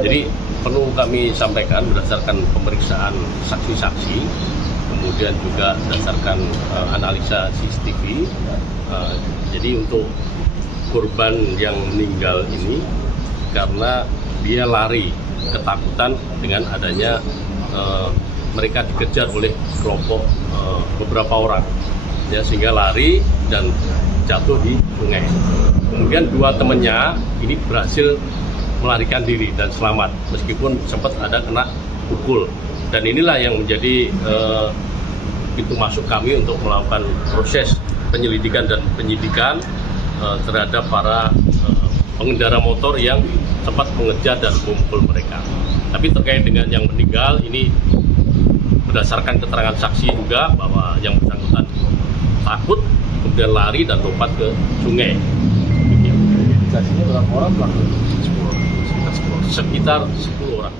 Jadi perlu kami sampaikan berdasarkan pemeriksaan saksi-saksi, kemudian juga berdasarkan analisa CCTV. Jadi untuk korban yang meninggal ini karena dia lari ketakutan dengan adanya mereka dikejar oleh kelompok beberapa orang, ya, sehingga lari dan jatuh di sungai. Kemudian dua temannya ini berhasil melarikan diri dan selamat meskipun sempat ada kena pukul. Dan inilah yang menjadi pintu masuk kami untuk melakukan proses penyelidikan dan penyidikan terhadap para pengendara motor yang sempat mengejar dan memukul mereka. Tapi terkait dengan yang meninggal ini berdasarkan keterangan saksi juga bahwa yang bersangkutan takut kemudian lari dan lompat ke sungai. Indikasinya berapa orang pelaku? Sekitar 10 orang.